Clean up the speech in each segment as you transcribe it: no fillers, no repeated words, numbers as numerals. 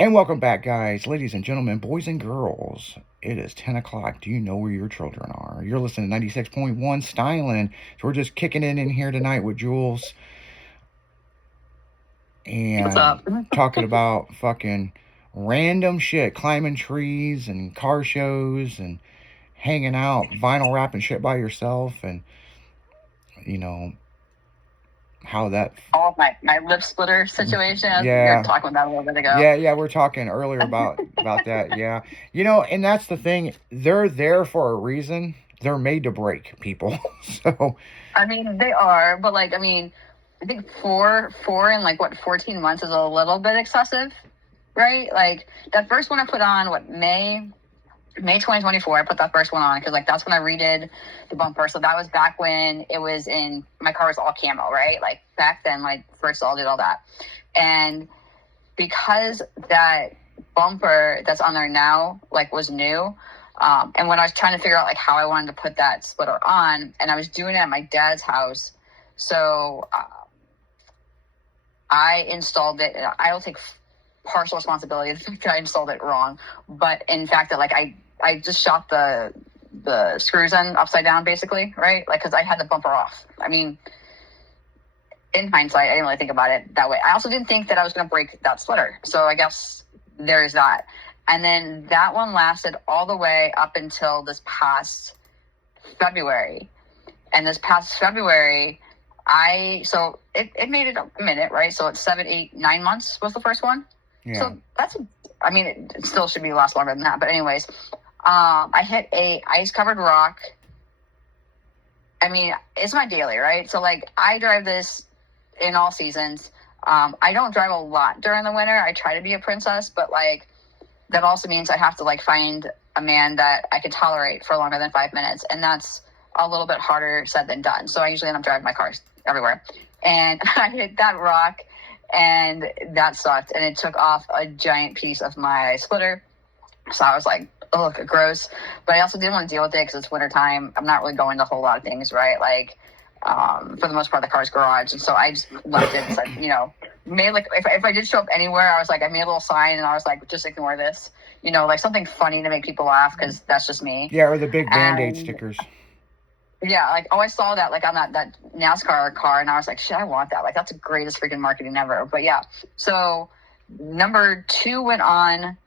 And welcome back, guys, ladies and gentlemen, boys and girls. It is 10 o'clock. Do you know where your children are? You're listening to 96.1 Styling. So we're just kicking it in here tonight with Jules What's and up? talking about fucking random shit, climbing trees and car shows and hanging out, vinyl wrapping shit by yourself, and, you know, how that. All of my lip splitter situation. We were Yeah. talking about a little bit ago. Yeah, we're talking earlier about that. Yeah, and that's the thing. They're there for a reason. They're made to break people. So I mean, they are, but like, I mean, I think four in like what 14 months is a little bit excessive, right? Like that first one I put on May 2024. I put that first one on because like that's when I redid the bumper. So that was back when it was in my car was all camo, right? Like back then, like first all did all that, and because that bumper that's on there now like was new, and when I was trying to figure out like how I wanted to put that splitter on, and I was doing it at my dad's house, so I installed it. I will take partial responsibility of the fact that I installed it wrong, but in fact that like I just shot the screws in upside down basically, right? Like because I had the bumper off. I mean, in hindsight, I didn't really think about it that way. I also didn't think that I was going to break that splitter. So I guess there's that. And then that one lasted all the way up until this past February. And this past February, so it made it a minute, right? So it's 7, 8, 9 months was the first one. yeah. So I mean, it still should be last longer than that. But anyways, I hit a ice covered rock. I mean, it's my daily, right? So like I drive this in all seasons. I don't drive a lot during the winter. I try to be a princess, but like that also means I have to like find a man that I can tolerate for longer than 5 minutes, and that's a little bit harder said than done. So I usually end up driving my cars everywhere, and I hit that rock, and that sucked, and it took off a giant piece of my splitter. So I was like, oh, gross. But I also didn't want to deal with it because it's wintertime. I'm not really going to a whole lot of things, right? Like, for the most part, the car's garage. And so I just left it and said, made like, if I did show up anywhere, I was like, I made a little sign and I was like, just ignore this, like something funny to make people laugh because that's just me. Yeah, or the big Band-Aid And stickers. yeah, like, oh, I saw that like on that NASCAR car and I was like, shit, I want that. Like, that's the greatest freaking marketing ever. But yeah, so number two went on.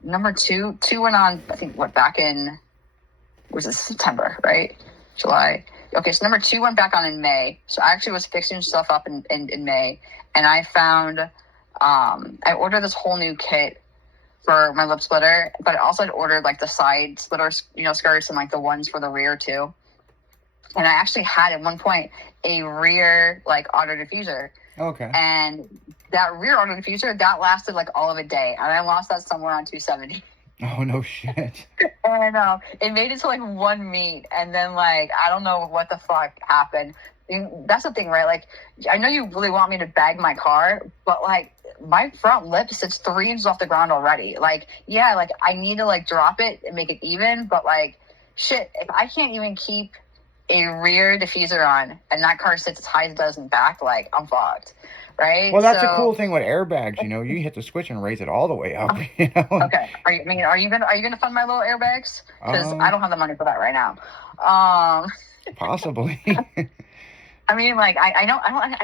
Number two went on, I think, back in, was it September, right? July. Okay, so number two went back on in May. So I actually was fixing stuff up in May, and I found, I ordered this whole new kit for my lip splitter, but I also had ordered like the side splitter, skirts and like the ones for the rear too. And I actually had at one point a rear like auto diffuser. Okay. And that rear auto diffuser, that lasted like all of a day. And I lost that somewhere on 270. Oh, no shit. And it made it to like one meet. And then like, I don't know what the fuck happened. That's the thing, right? Like, I know you really want me to bag my car, but like my front lip sits 3 inches off the ground already. Like, yeah, like I need to like drop it and make it even. But like, shit, if I can't even keep a rear diffuser on and that car sits as high as it does in the back, like I'm fucked, right? Well, that's the cool thing with airbags. You can hit the switch and raise it all the way up. Okay. Are you gonna fund my little airbags? Because I don't have the money for that right now. Possibly. I mean, like I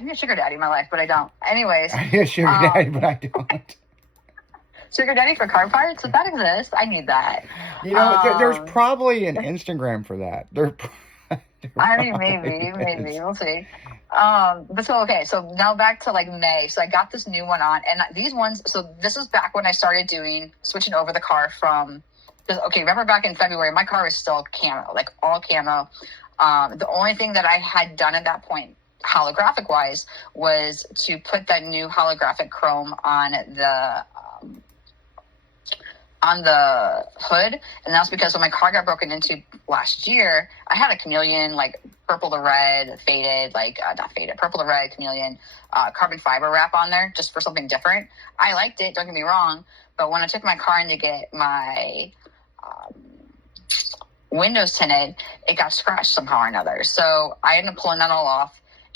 need a sugar daddy in my life, but I don't. Anyways, I need a sugar daddy, but I don't. Sugar daddy for car parts? If that exists, I need that. There's probably an Instagram for that. I mean, maybe we'll see. But so okay, so now back to like May. So I got this new one on, and these ones. So this is back when I started switching over the car from. Okay, remember back in February, my car was still camo, like all camo. The only thing that I had done at that point, holographic wise, was to put that new holographic chrome on the hood, and that's because when my car got broken into last year, I had a chameleon, like purple to red faded, purple to red chameleon carbon fiber wrap on there just for something different. I liked it, don't get me wrong, but when I took my car in to get my windows tinted, it got scratched somehow or another. So I ended up pulling that all off,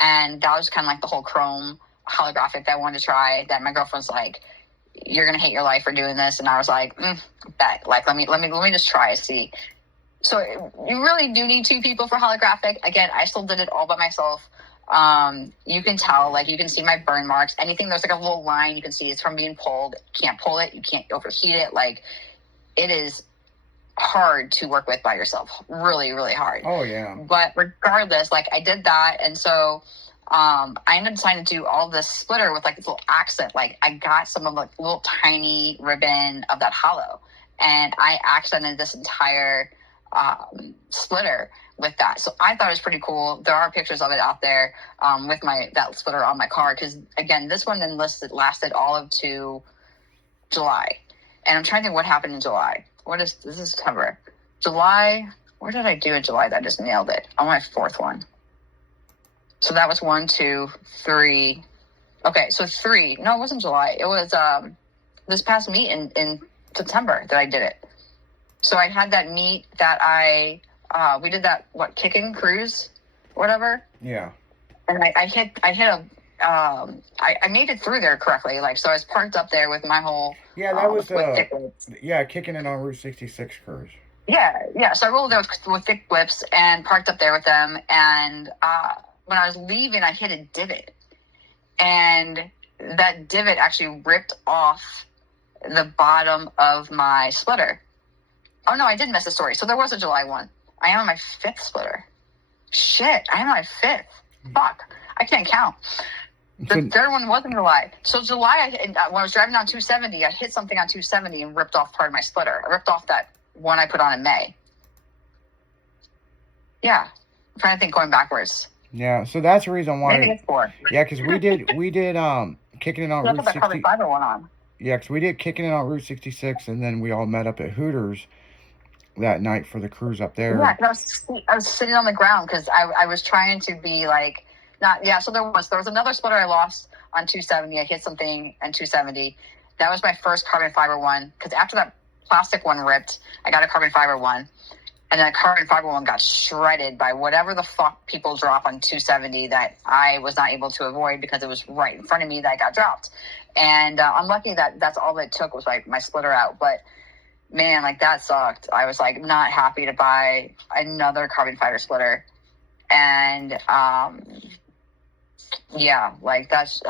and that was kind of like the whole chrome holographic that I wanted to try, that my girlfriend's like, you're gonna hate your life for doing this. And I was like, bet. Like, let me just try and see. So you really do need 2 people for holographic. Again, I still did it all by myself. You can tell, like, you can see my burn marks. Anything there's like a little line, you can see it's from being pulled. You can't pull it. You can't overheat it. Like, it is hard to work with by yourself. Really, really hard. Oh yeah. But regardless, like, I did that, and so I ended up deciding to do all this splitter with like this little accent. Like, I got some of like little tiny ribbon of that hollow, and I accented this entire splitter with that. So I thought it was pretty cool. There are pictures of it out there with that splitter on my car, because again, this one then lasted all of to July, and I'm trying to think what happened in July. This is September. July, what did I do in July that I just nailed it? On my 4th one. So that was 1, 2, 3. Okay, so 3. No, it wasn't July. It was this past meet in September that I did it. So I had that meet that we did that, kicking cruise, whatever. Yeah. And I made it through there correctly. Like, so I was parked up there with my whole that was kicking it on Route 66 cruise. Yeah. So I rolled there with thick whips and parked up there with them. And when I was leaving, I hit a divot, and that divot actually ripped off the bottom of my splitter. Oh no, I did miss the story. So there was a July one. I am on my 5th splitter. Shit, I am on my 5th. Fuck, I can't count. The 3rd one wasn't July. So July, when I was driving down 270, I hit something on 270 and ripped off part of my splitter. I ripped off that one I put on in May. Yeah, I'm trying to think going backwards. Yeah, so that's the reason why. Maybe it's 4. Yeah, because we did kicking it on Route 60. Carbon fiber one on. Yeah, because we did kicking it on Route 66, and then we all met up at Hooters that night for the cruise up there. Yeah, I was sitting on the ground because I was trying to be like, not, yeah, so there was another splitter I lost on 270. I hit something on 270. That was my first carbon fiber one, because after that plastic one ripped, I got a carbon fiber one, and that carbon fiber one got shredded by whatever the fuck people drop on 270 that I was not able to avoid because it was right in front of me that I got dropped. And I'm lucky that that's all it took was like my splitter out. But man, like, that sucked. I was like not happy to buy another carbon fiber splitter. And yeah, like that's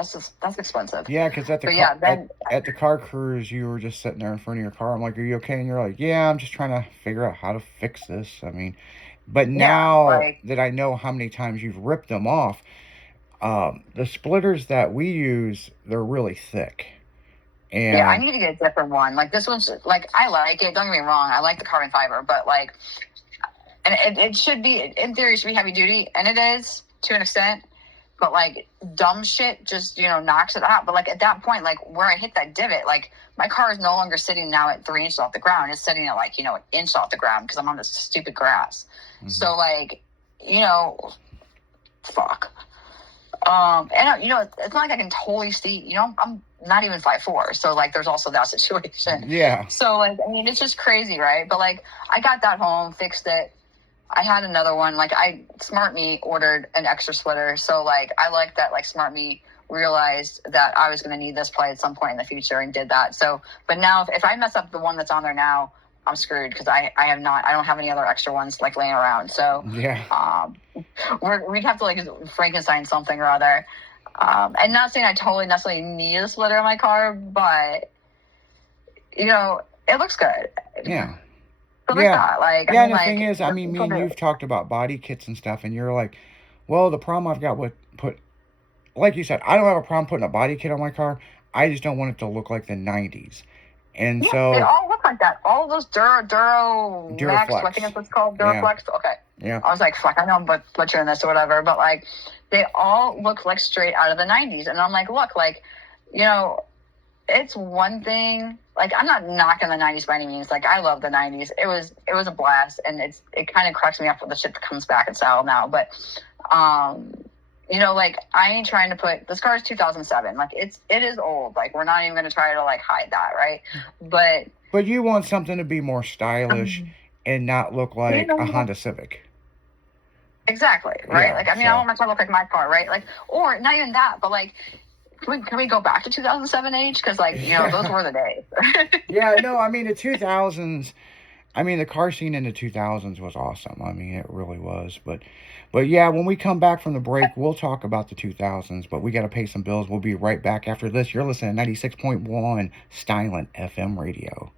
expensive. Yeah, because at the car cruise, you were just sitting there in front of your car. I'm like, "Are you okay?" And you're like, "Yeah, I'm just trying to figure out how to fix this." I mean, but now that I know how many times you've ripped them off, the splitters that we use, they're really thick. And yeah, I need to get a different one. Like, this one's like, I like it. Don't get me wrong, I like the carbon fiber, but like, and it should be, in theory, it should be heavy duty, and it is to an extent. But like, dumb shit just, knocks it out. But like, at that point, like, where I hit that divot, like, my car is no longer sitting now at 3 inches off the ground. It's sitting at like, an inch off the ground because I'm on this stupid grass. Mm-hmm. So like, fuck. And it's not like I can totally see, I'm not even 5'4", so like, there's also that situation. Yeah. So like, I mean, it's just crazy, right? But like, I got that home, fixed it. I had another one. Like, Smart Me ordered an extra splitter. So, like, I like that, like, Smart Me realized that I was going to need this play at some point in the future and did that. So, but now if I mess up the one that's on there now, I'm screwed because I don't have any other extra ones, like, laying around. So, yeah. We'd have to, like, Frankenstein something or other. And not saying I totally necessarily need a splitter in my car, but, it looks good. Yeah. But yeah, and the thing is, I mean, me and you've talked about body kits and stuff, and you're like, well, the problem I've got with like you said, I don't have a problem putting a body kit on my car. I just don't want it to look like the 90s. And so they all look like that. All of those Duraflex, I think that's what it's called, Duraflex. Yeah. Okay. Yeah. I was like, fuck, I know I'm butchering this or whatever, but like, they all look like straight out of the 90s. And I'm like, look, like, it's one thing. Like, I'm not knocking the 90s by any means. Like, I love the 90s. It was a blast, and it kind of cracks me up with the shit that comes back in style now. But, like, I ain't trying to put, this car is 2007. Like, it is old. Like, we're not even going to try to, like, hide that, right? But you want something to be more stylish and not look like a Honda Civic. Exactly, right? Yeah, like, I mean, I don't want my car to look like my car, right? Like, or not even that, but, like, can we go back to 2007 age? Because like those were the days. Yeah, no, I mean the 2000s. I mean the car scene in the 2000s was awesome. I mean it really was. But yeah, when we come back from the break, we'll talk about the 2000s. But we got to pay some bills. We'll be right back after this. You're listening to 96.1 Stylent FM Radio.